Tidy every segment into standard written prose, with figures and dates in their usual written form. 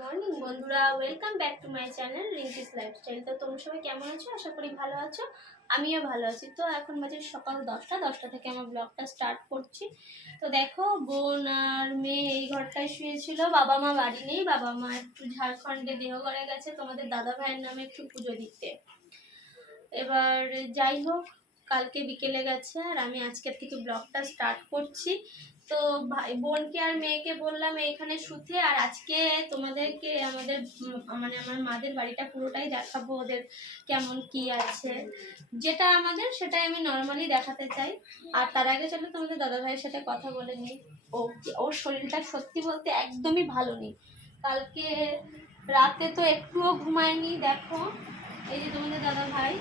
Morning বন্ধুরা, welcome back to my channel Rinki's lifestyle. তো তোমরা সবাই কেমন আছো? আশা করি ভালো আছো। আমিও ভালো আছি। তো এখন বাজে সকাল 10টা থেকে আমার ব্লগটা স্টার্ট করছি। তো দেখো, বোন আর মেয়ে এই ঘরটায় শুয়েছিল। বাবা মা বাড়ি নেই, বাবা মা একটু ঝাড়খণ্ডে দেহঘরে গেছে তোমাদের দাদা ভাইয়ের নামে একটু পুজো দিতে। এবার যাই হোক, কালকে বিকেলে গেছে আর আমি আজকের থেকে ব্লগটা স্টার্ট করছি। তো ভাই বোনকে আর মেয়েকে বললাম এখানে শুতে, আর আজকে তোমাদেরকে আমাদের আমার মাদের বাড়িটা পুরোটাই দেখাবো, ওদের কেমন কি আছে, যেটা আমাদের সেটাই আমি নর্মালি দেখাতে চাই। আর তার আগে চলো তোমাদের দাদা ভাইয়ের সাথে কথা বলে নিই। ওর শরীরটা সত্যি বলতে একদমই ভালো নেই। কালকে রাতে তো একটুও ঘুমায়নি। দেখো, এই যে তোমাদের দাদা ভাই,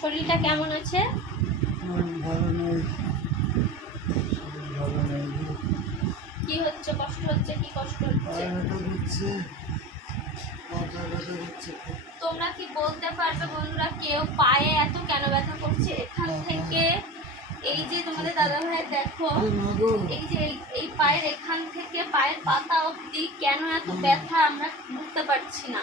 শরীরটা কেমন আছে? ভালো নেই, ভালো নেই। কি হচ্ছে? কষ্ট হচ্ছে? কি কষ্ট হচ্ছে? তোমরা কি বলতে পারবে বন্ধুরা, কেউ পায়ে এত কেন ব্যথা করছে? এখান থেকে এই যে তোমাদের দাদা ভাই দেখো, এই যে এই পায়ের এখান থেকে পায়ের পাতা অবধি কেন এত ব্যথা আমরা বুঝতে পারছি না।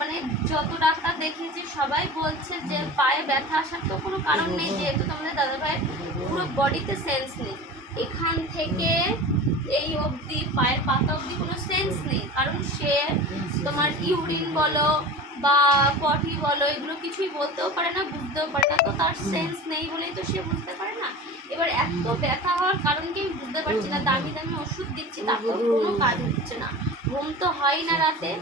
মানে যত ডাক্তার দেখিয়েছি সবাই বলছে যে পায়ে ব্যথা আসার তো কোনো কারণ নেই, যেহেতু তোমাদের দাদা ভাইয়ের পুরো বডিতে সেন্স নেই। এখান থেকে এই অবধি পায়ের পাতা অবধি কোনো সেন্স নেই, কারণ সে তোমার ইউরিন বলো বা পটি বলো এগুলো কিছুই বলতেও পারে না, বুঝতেও পারে না। তো তার সেন্স নেই বলেই তো সে বুঝতে পারে না। এবার এত ব্যথা হওয়ার কারণ কি আমি বুঝতে পারছি না। দামি দামি ওষুধ দিচ্ছি, তারপর কোনো কাজ হচ্ছে না, ঘুম তো হয় না রাতে।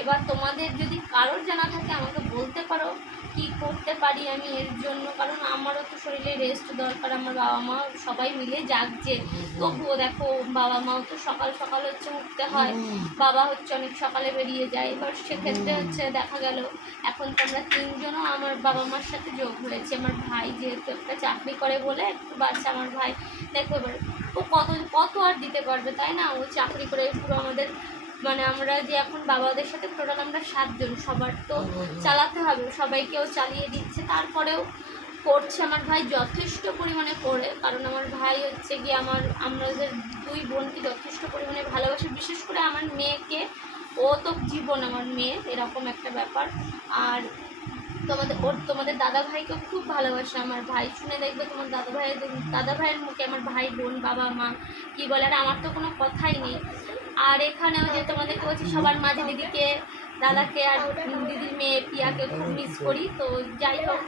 এবার তোমাদের যদি কারোর জানা থাকে আমাকে বলতে পারো কি করতে পারি আমি এর জন্য, কারণ আমারও তো শরীরে রেস্ট দরকার। আমার বাবা মা সবাই মিলে জাগছে, তবুও দেখো বাবা মাও তো সকাল সকাল হচ্ছে উঠতে হয়, বাবা হচ্ছে অনেক সকালে বেরিয়ে যায়। এবার সেক্ষেত্রে হচ্ছে দেখা গেল এখন তো আমরা তিনজনও আমার বাবা মার সাথে যোগ হয়েছে। আমার ভাই যেহেতু একটা চাকরি করে বলে একটু বাচ্চা আমার ভাই, দেখো এবার ও কত কত আর দিতে পারবে, তাই না? ও চাকরি করে পুরো আমাদের মানে আমরা যে এখন বাবাদের সাথে টোটাল আমরা 7 জন, সবার তো চালাতে হবে, সবাইকেও চালিয়ে দিচ্ছে। তারপরেও করছে আমার ভাই যথেষ্ট পরিমাণে করে, কারণ আমার ভাই হচ্ছে গিয়ে আমাদের দুই বোনকে যথেষ্ট পরিমাণে ভালোবাসে, বিশেষ করে আমার মেয়েকে। ও তো জীবন আমার মেয়ে, এরকম একটা ব্যাপার। আর তোমাদের দাদা ভাইকে খুব ভালোবাসে আমার ভাই। শুনে দেখবে তোমার দাদা ভাইয়ের মুখে আমার ভাই বোন বাবা মা কি বলে। আর আমার তো কোনো কথাই নেই। আর এখানেও যে তোমাদেরকে বলছি, সবার মাঝে দিদিকে, দাদাকে আর দিদির মেয়ে পিয়াকে খুব মিস করি। তো যাই হোক,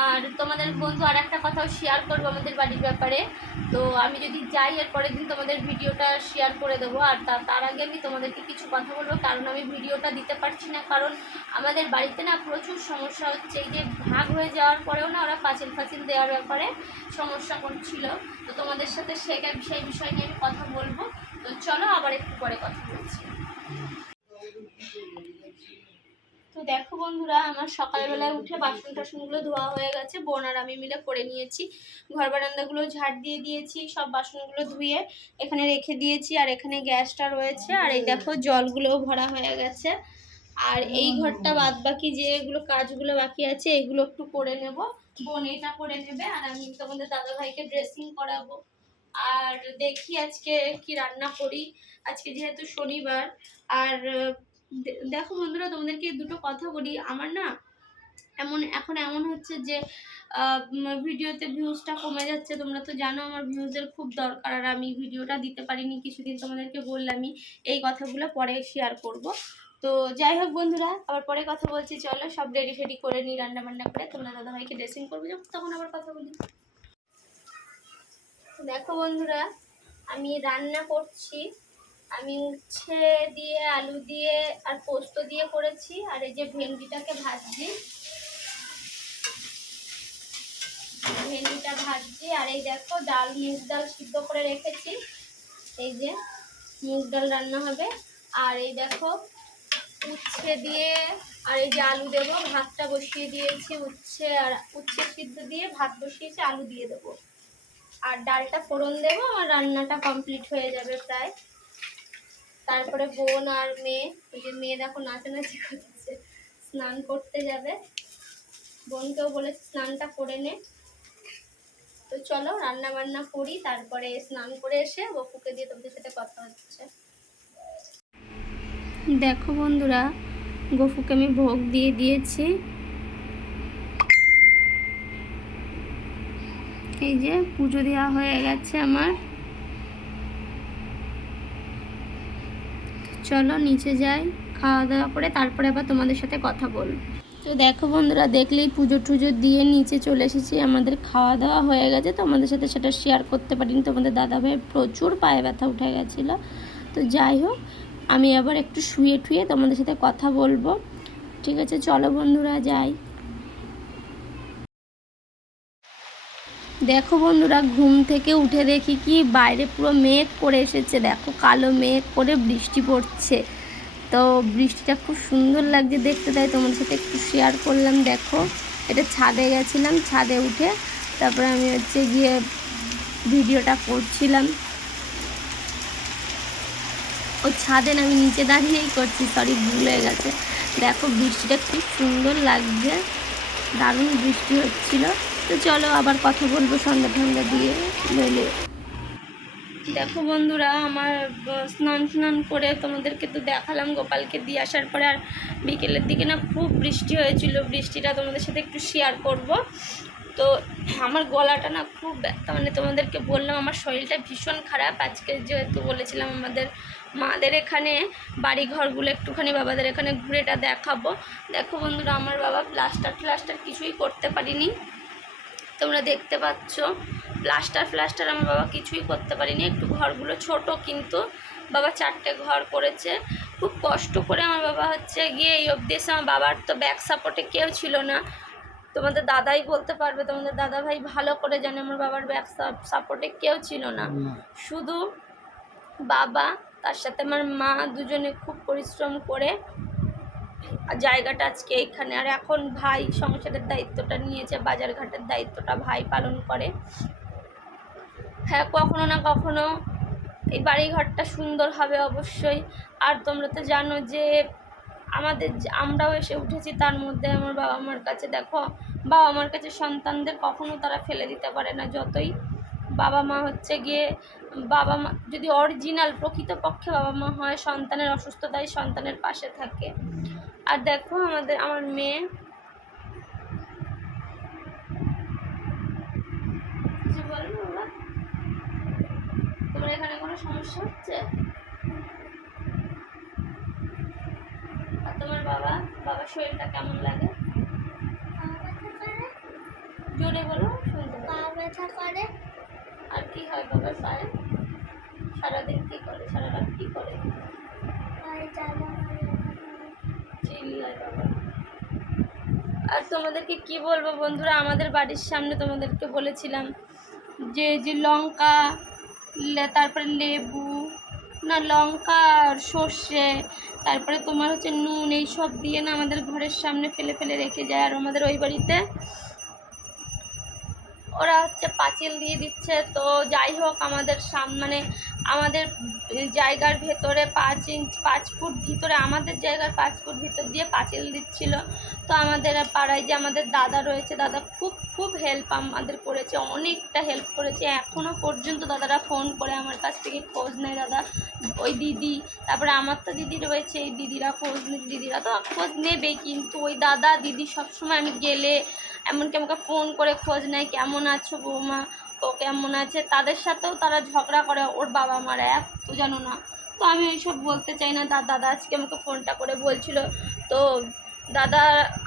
আর তোমাদের বন্ধু আর একটা কথাও শেয়ার করবো আমাদের বাড়ির ব্যাপারে। তো আমি যদি যাই এর পরের দিন তোমাদের ভিডিওটা শেয়ার করে দেবো। আর তার আগে আমি তোমাদেরকে কিছু কথা বলবো, কারণ আমি ভিডিওটা দিতে পারছি না, কারণ আমাদের বাড়িতে না প্রচুর সমস্যা হচ্ছে। এই যে ভাগ হয়ে যাওয়ার পরেও না ওরা পাঁচিল ফাঁচিল দেওয়ার ব্যাপারে সমস্যা করছিল। তো তোমাদের সাথে সেই বিষয় নিয়ে আমি কথা বলবো। তো চলো আবার একটু পরে কথা বলছি। তো দেখো বন্ধুরা, আমার সকালবেলায় উঠে বাসন টাসনগুলো ধোয়া হয়ে গেছে, বোন আর আমি মিলে করে নিয়েছি। ঘর বারান্দাগুলো ঝাড় দিয়ে দিয়েছি, সব বাসনগুলো ধুয়ে এখানে রেখে দিয়েছি। আর এখানে গ্যাসটা রয়েছে, আর এই দেখো জলগুলোও ভরা হয়ে গেছে। আর এই ঘরটা বাদ বাকি যেগুলো কাজগুলো বাকি আছে এগুলো একটু করে নেব, বোন এটা করে নেবে, আর আমি তোমাদের দাদা ভাইকে ড্রেসিং করাবো। আর দেখি আজকে কি রান্না করি, আজকে যেহেতু শনিবার। আর দেখো বন্ধুরা, তোমাদেরকে দুটো কথা বলি। আমার না এখন এমন হচ্ছে যে ভিডিওতে ভিউজটা কমে যাচ্ছে। তোমরা তো জানো আমার ভিউজের খুব দরকার, আর আমি ভিডিওটা দিতে পারিনি কিছুদিন, তোমাদেরকে বললামই। এই কথাগুলো পরে শেয়ার করব। তো যাই হোক বন্ধুরা, আবার পরে কথা বলছি। চলো সব রেডি ফেডি করে নিই, রান্না বান্না করে তোমরা দাদাভাইকে ড্রেসিং করবো, তখন আবার কথা বলি। দেখো বন্ধুরা, আমি রান্না করছি। আমি উচ্ছে দিয়ে, আলু দিয়ে আর পোস্ত দিয়ে করেছি। আর এই যে ভেন্ডিটা ভাজছি। আর এই দেখো ডাল, মুগ ডাল সিদ্ধ করে রেখেছি। এই যে মুগ ডাল রান্না হবে। আর এই দেখো উচ্ছে দিয়ে আর এই যে আলু দেবো, ভাতটা বসিয়ে দিয়েছি। উচ্ছে সিদ্ধ দিয়ে ভাত বসিয়েছি, আলু দিয়ে দেবো, আর ডালটা ফোড়ন দেবো। আর রান্নাটা কমপ্লিট হয়ে যাবে প্রায়। তারপরে বোন আর মেয়ে, এই যে মেয়ে দেখো নাচানাচি করছে, স্নান করতে যাবে। বোনকেও বলেছি স্নানটা করে নে। তো চলো রান্না বান্না করি, তারপরে স্নান করে এসে বকুকে দিয়ে তোমাদের সাথে কথা হচ্ছে। দেখো বন্ধুরা, গফুকে আমি ভোগ দিয়ে দিয়েছি। এই যে পুজো দেওয়া হয়ে গেছে আমার। চলো নিচে যাই, খাওয়া দাওয়া করে তারপরে আবার তোমাদের সাথে কথা বলবো। তো দেখো বন্ধুরা, দেখলেই পুজো টুজো দিয়ে নিচে চলে এসেছি। আমাদের খাওয়া দাওয়া হয়ে গেছে, তোমাদের সাথে সেটা শেয়ার করতে পারিনি। তোমাদের দাদাভাইয়ের প্রচুর পায়ে ব্যথা উঠে গেছিলো। তো যাই হোক, আমি আবার একটু শুয়ে টুয়ে তোমাদের সাথে কথা বলবো। ঠিক আছে, চলো বন্ধুরা যাই। দেখো বন্ধুরা, ঘুম থেকে উঠে দেখি কি বাইরে পুরো মেঘ করে এসেছে। দেখো কালো মেঘ করে বৃষ্টি পড়ছে। তো বৃষ্টিটা খুব সুন্দর লাগছে দেখতে, তাই তোমাদের সাথে একটু শেয়ার করলাম। দেখো, এটা ছাদে গেছিলাম, ছাদে উঠে তারপরে আমি গিয়ে ভিডিওটা করছিলাম। ও ছাদে না, আমি নিচে দাঁড়িয়েই করছি, সরি ভুল হয়ে গেছে। দেখো বৃষ্টিটা খুব সুন্দর লাগছে, দারুণ বৃষ্টি হচ্ছিল। তো চলো আবার কথা বলবো সন্ধ্যা দিয়ে নইলে। দেখো বন্ধুরা, আমার স্নান করে তোমাদেরকে তো দেখালাম গোপালকে দিয়ে আসার পরে। আর বিকেলের দিকে না খুব বৃষ্টি হয়েছিল, বৃষ্টিটা তোমাদের সাথে একটু শেয়ার করব। তো আমার গলাটা না খুব ব্যথা, মানে তোমাদেরকে বললাম আমার শরীরটা ভীষণ খারাপ। আজকে যেহেতু বলেছিলাম আমাদের মাদের এখানে বাড়ি ঘরগুলো একটুখানি বাবাদের এখানে ঘুরেটা দেখাবো। দেখো বন্ধুরা, আমার বাবা প্লাস্টার কিছুই করতে পারিনি, তোমরা দেখতে পাচ্ছ। প্লাস্টার আমার বাবা কিছুই করতে পারিনি। একটু ঘরগুলো ছোট, কিন্তু বাবা 4টে ঘর করেছে খুব কষ্ট করে। আমার বাবা গিয়ে এই অবধি এসে, আমার বাবার তো ব্যাক সাপোর্টে কেউ ছিল না। তোমাদের দাদাই বলতে পারবে, তোমাদের দাদা ভাই ভালো করে জানে আমার বাবার ব্যাক সাপোর্টে কেউ ছিল না, শুধু বাবা তার সাথে আমার মা, দুজনে খুব পরিশ্রম করে জায়গাটা আজকে এইখানে। আর এখন ভাই সংসারের দায়িত্বটা নিয়েছে, বাজার ঘাটের দায়িত্বটা ভাই পালন করে। হ্যাঁ, কখনো না কখনো এই বাড়িঘরটা সুন্দর হবে অবশ্যই। আর তোমরা তো জানো যে আমরাও এসে উঠেছি তার মধ্যে। আমার বাবা মার কাছে, দেখো বাবা মার কাছে সন্তানদের কখনো তারা ফেলে দিতে পারে না। যতই বাবা মা গিয়ে, বাবা মা যদি অরিজিনাল প্রকৃতপক্ষে বাবা মা হয়, সন্তানের অসুস্থতায় সন্তানের পাশে থাকে। আর দেখো আমার মেয়ে, কিছু বলো বাবা, তোমার এখানে কোনো সমস্যা হচ্ছে? আর তোমার বাবার শরীরটা কেমন লাগে? জোরে বলো, শুনতে পা ব্যথা করে। আর কি হয় বাবার পায়ে? সারাদিন কি করে, সারা রাত কি করে? চিল্লায় বাবা। আর তোমাদেরকে কি বলবো বন্ধুরা, আমাদের বাড়ির সামনে তোমাদেরকে বলেছিলাম যে লঙ্কা, তারপরে লেবু, না লঙ্কা আর সর্ষে, তারপরে তোমার নুন, এই সব দিয়ে না আমাদের ঘরের সামনে ফেলে রেখে যায়। আর আমাদের ওই বাড়িতে ওরা পাঁচিল দিয়ে দিচ্ছে। তো যাই হোক, আমাদের মানে আমাদের জায়গার ভেতরে 5 ফুট ভিতরে, আমাদের জায়গার 5 ফুট ভিতর দিয়ে পাঁচিল দিচ্ছিল। তো আমাদের পাড়ায় যে আমাদের দাদা রয়েছে, দাদা খুব হেল্প আমাদের করেছে, অনেকটা হেল্প করেছে। এখনও পর্যন্ত দাদারা ফোন করে আমার কাছ থেকে খোঁজ নেয়। দাদা, ওই দিদি, তারপরে আমার তো দিদি রয়েছে, এই দিদিরা দিদিরা তো খোঁজ নেবেই, কিন্তু ওই দাদা দিদি সবসময় আমি গেলে এমনকি আমাকে ফোন করে খোঁজ নেয়, কেমন আছো বৌমা, ও কেমন আছে। তাদের সাথেও তারা ঝগড়া করে, ওর বাবা মারা তো জানো না। তো আমি ওইসব বলতে চাই না। দাদা আজকে আমাকে ফোনটা করে বলছিল। তো দাদা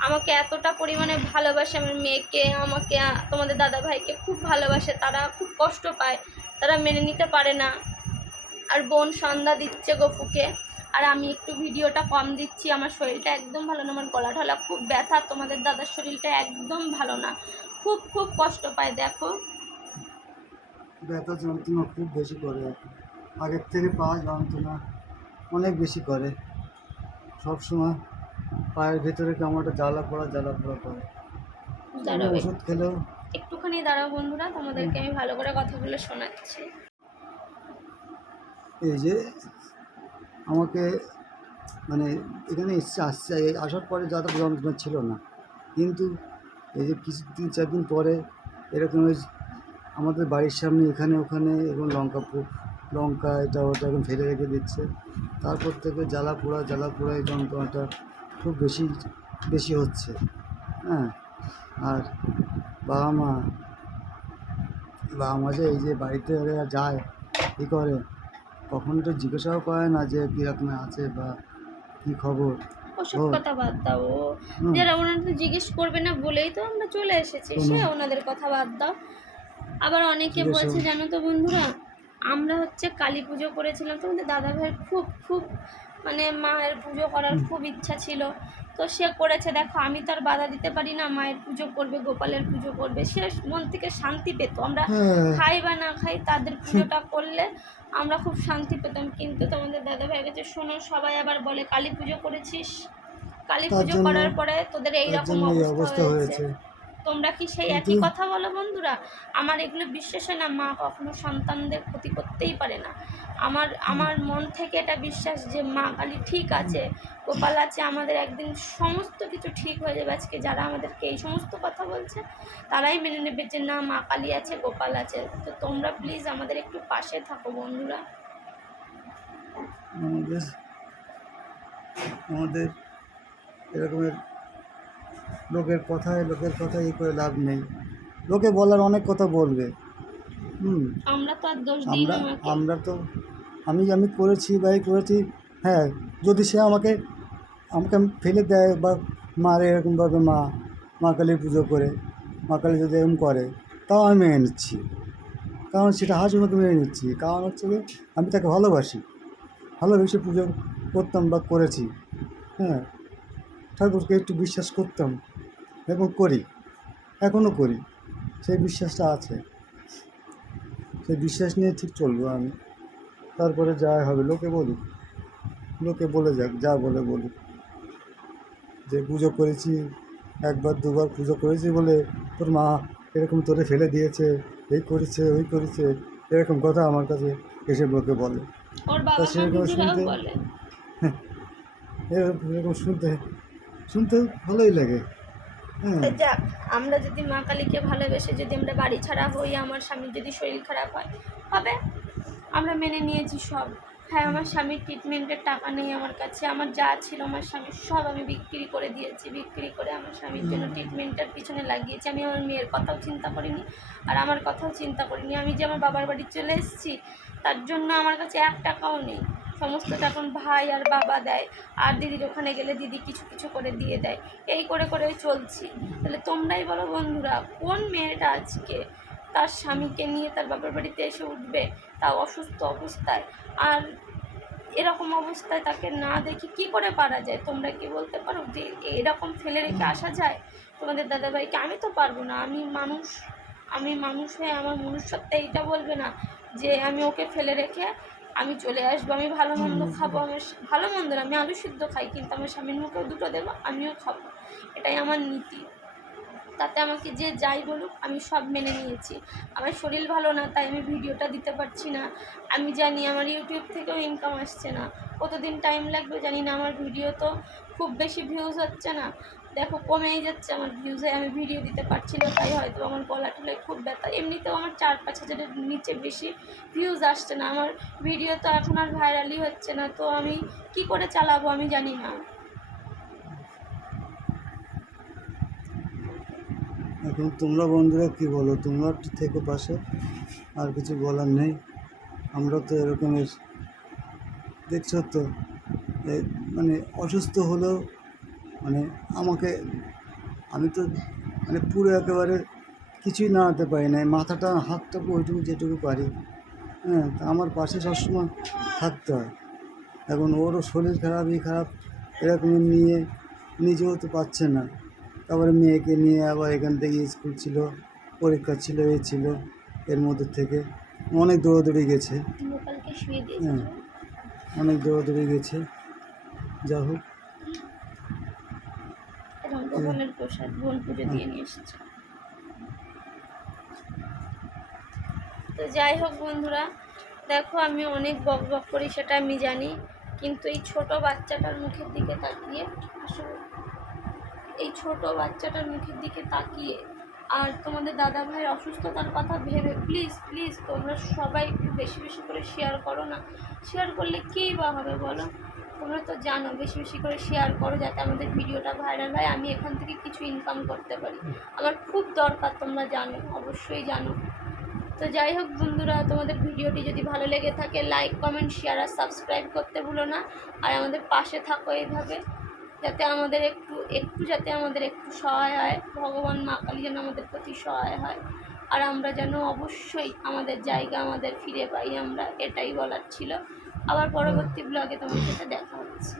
আমাকে এতটা পরিমাণে ভালোবাসে, আমার মেয়েকে, আমাকে, তোমাদের দাদা ভাইকে খুব ভালোবাসে। তারা খুব কষ্ট পায়, তারা মেনে নিতে পারে না। আর বোন সন্ধ্যা দিচ্ছে গফুকে, আর আমি একটু ভিডিওটা কম দিচ্ছি। আমার শরীরটা একদম ভালো না, আমার গলা ঠলা খুব ব্যথা। তোমাদের দাদার শরীরটা একদম ভালো না, খুব কষ্ট পায়। দেখো ব্যথা যন্ত্রণা খুব বেশি করে, আগের থেকে পা যন্ত্রণা অনেক বেশি করে। সবসময় পায়ের ভেতরে কেমন একটা জ্বালা পোড়া করে। ওষুধ খেলেও একটুখানি দাঁড়াও বন্ধুরা, তোমাদেরকে আমি ভালো করে কথা বলে শোনাচ্ছি। এই যে আমাকে মানে এখানে আসার পরে যত যন্ত্রণা ছিল না, কিন্তু এই যে কিছু 3-4 দিন পরে এরকম আমাদের বাড়ির সামনে এখানে ওখানে এবং লঙ্কা এটা ওটা এখন ফেলে রেখে দিচ্ছে। তারপর থেকে জ্বালা পোড়া এই যন্ত্রণাটা খুব বেশি হচ্ছে। হ্যাঁ, আর বাবা মা যে এই যে বাড়িতে এরা যায় কী করে, কখনো তো জিজ্ঞাসাও করে না যে কীরকম আছে বা কী খবর। ওসব ও কথা বাদ দাও, ও হুম, যারা ওনারা তো জিজ্ঞেস করবে না বলেই তো আমরা চলে এসেছি, সে কোনো ওনাদের কথা বাদ দাও। আবার অনেকে জিজ্ঞাসা বলছে জানো তো বন্ধুরা, আমরা হচ্ছে কালী পুজো করেছিলাম, তোমাদের দাদা ভাইয়ের খুব খুব মানে মায়ের পুজো করার খুব ইচ্ছা ছিল, তো সে করেছে। দেখো আমি তো আর বাধা দিতে পারি না, মায়ের পুজো করবে, গোপালের পুজো করবে, সে মন থেকে শান্তি পেত। আমরা হ্যাঁ, খাই বা না খাই, তাদের পুজোটা করলে আমরা খুব শান্তি পেতাম। কিন্তু তোমাদের দাদা ভাইয়ের কাছে শোনো, সবাই আবার বলে কালী পুজো করেছিস, কালী তার পুজো জন্য করার পরে তোদের এইরকম এই অবস্থা অবস্থা হয়েছে। হয়েছে। তোমরা কি সেই কিন্তু একই কথা বলো বন্ধুরা? আমার এগুলো বিশ্বাস হয় না, মা কখনো সন্তানদের ক্ষতি করতেই পারে না। আমার আমার মন থেকে এটা বিশ্বাস যে মা কালী ঠিক আছে, গোপাল আছে, আমাদের একদিন সমস্ত কিছু ঠিক হয়ে যাবে। আজকে যারা আমাদেরকে এই সমস্ত কথা বলছে তারাই মেনে নেবে যে না, মা কালী আছে, গোপাল আছে। তো তোমরা প্লিজ আমাদের একটু পাশে থাকো বন্ধুরা। আমাদের আমাদের এরকমের লোকের কথা করে লাভ নেই। লোকে বলার অনেক কথা বলবে। আমরা তো আর দোষ দিই আমরা না মাকে। আমরা তো আমি করেছি বা এই করেছি। হ্যাঁ, যদি সে আমাকে আমাকে ফেলে দেয় বা মারে এরকমভাবে, মা কালীর পুজো করে, মা কালী যদি এরকম করে, তাও আমি মেনে নিচ্ছি। কারণ সেটা হাসি মতো মেনে নিচ্ছি, কারণ হচ্ছে কি আমি তাকে ভালোবেসে পুজো করতাম বা করেছি। হ্যাঁ, ঠাকুরকে একটু বিশ্বাস করতাম এবং করি, এখনও করি। সেই বিশ্বাসটা আছে, সেই বিশ্বাস নিয়ে ঠিক চলবো আমি। তারপরে যা হবে লোকে বলে যাক, যা বলুক। যে পুজো করেছি, একবার দুবার পুজো করেছি বলে তোর মা এরকম তোরে ফেলে দিয়েছে, এই করেছে ওই করেছে, এরকম কথা আমার কাছে এসে লোকে বলে। ওর তা বাবা মা সেরকম নিজেরাও বলে। এরকম শুনতে ভালোই লাগে। হ্যাঁ, তো যাক, আমরা যদি মা কালীকে ভালোবেসে যদি আমরা বাড়ি ছাড়া হই, আমার স্বামীর যদি শরীর খারাপ হবে, আমরা মেনে নিয়েছি সব। হ্যাঁ, আমার স্বামীর ট্রিটমেন্টের টাকা নেই আমার কাছে, আমার যা ছিল আমার স্বামীর সব আমি বিক্রি করে দিয়েছি, বিক্রি করে আমার স্বামীর জন্য ট্রিটমেন্টের পিছনে লাগিয়েছি। আমি আমার মেয়ের কথাও চিন্তা করিনি, আর আমার কথাও চিন্তা করিনি। আমি যে আমার বাবার বাড়ি চলে এসেছি, তার জন্য আমার কাছে 1 টাকাও নেই। সমস্তটা এখন ভাই আর বাবা দেয়, আর দিদির ওখানে গেলে দিদি কিছু কিছু করে দিয়ে দেয়। এই করে করে চলছি। তাহলে তোমরাই বলো বন্ধুরা, কোন মেয়েটা আজকে তার স্বামীকে নিয়ে তার বাবার বাড়িতে এসে উঠবে, তাও অসুস্থ অবস্থায়? আর এরকম অবস্থায় তাকে না দেখে কি করে পারা যায়? তোমরা কি বলতে পারো যে এরকম ফেলে রেখে আসা যায় তোমাদের দাদাভাইকে? আমি তো পারবো না। আমি মানুষ হয়ে আমার মনুষ্যত্বে এইটা বলবে না যে আমি ওকে ফেলে রেখে আমি চলে আসবো। আমি ভালো মন্দ খাবো, আমার ভালো মন্দ না, আমি আলু সিদ্ধ খাই, কিন্তু আমার স্বামীর মুখেও দুটো দেবো, আমিও খাবো। এটাই আমার নীতি। তাতে আমাকে যে যাই বলুক আমি সব মেনে নিয়েছি। আমার শরীর ভালো না, তাই আমি ভিডিওটা দিতে পারছি না। আমি জানি আমার ইউটিউব থেকেও ইনকাম আসছে না, কতদিন টাইম লাগবে জানি না। আমার ভিডিও তো খুব বেশি ভিউজ হচ্ছে না, দেখো কমেই যাচ্ছে আমার ভিউজে। আমি ভিডিও দিতে পারছি না, তাই হয়তো আমার গলা টলায় খুব ব্যথা। এমনিতেও আমার 4-5 হাজারের নিচে বেশি ভিউজ আসছে না, আমার ভিডিও তো এখন আর ভাইরালই হচ্ছে না। তো আমি কি করে চালাবো আমি জানি না। এখন তোমরা বন্ধুরা কি বলো, তোমরা একটু থেকো পাশে, আর কিছু বলার নেই। আমরা তো এরকমের দেখছো তো, মানে অসুস্থ হলেও মানে আমি তো মানে পুরো একেবারে কিছুই নাড়াতে পারি না, মাথাটা হাতটা ওইটুকু যেটুকু পারি। হ্যাঁ, তা আমার পাশে সবসময় থাকতে হয়। এখন ওরও শরীর খারাপ এরকম নিয়ে নিজেও তো পাচ্ছে না। তারপরে মেয়েকে নিয়ে আবার এখান থেকে স্কুল ছিল, পরীক্ষা ছিল, এ ছিল, এর মধ্যে থেকে অনেক দৌড়াদৌড়ি গেছে। গোপালকে শুয়ে দিয়েছে। হ্যাঁ, অনেক দৌড়াদৌড়ি গেছে। যা হোক, ভগবানের প্রসাদ বোন পুজো দিয়ে নিয়ে এসেছে। তো যাই হোক বন্ধুরা, দেখো আমি অনেক বক বক করি সেটা আমি জানি, কিন্তু এই ছোট বাচ্চাটার মুখের দিকে তাকিয়ে, আসলে এই ছোট বাচ্চাটার মুখের দিকে তাকিয়ে আর তোমাদের দাদা ভাইয়ের অসুস্থতার কথা ভেবে প্লিজ প্লিজ তোমরা সবাই একটু বেশি বেশি করে শেয়ার করো না। শেয়ার করলে কী বা হবে বলো? তোমরা তো জানো, বেশি বেশি করে শেয়ার করো যাতে আমাদের ভিডিওটা ভাইরাল হয়, আমি এখান থেকে কিছু ইনকাম করতে পারি। আমার খুব দরকার, তোমরা জানো, অবশ্যই জানো। তো যাই হোক বন্ধুরা, তোমাদের ভিডিওটি যদি ভালো লেগে থাকে লাইক কমেন্ট শেয়ার আর সাবস্ক্রাইব করতে ভুলো না। আর আমাদের পাশে থাকো এইভাবে, যাতে আমাদের একটু সহায় হয়। ভগবান মা কালী যেন আমাদের প্রতি সহায় হয়, আর আমরা যেন অবশ্যই আমাদের জায়গা আমাদের ফিরে পাই। আমরা এটাই বলার ছিল। আবার পরবর্তী ব্লগে তোমার সাথে দেখা হচ্ছে।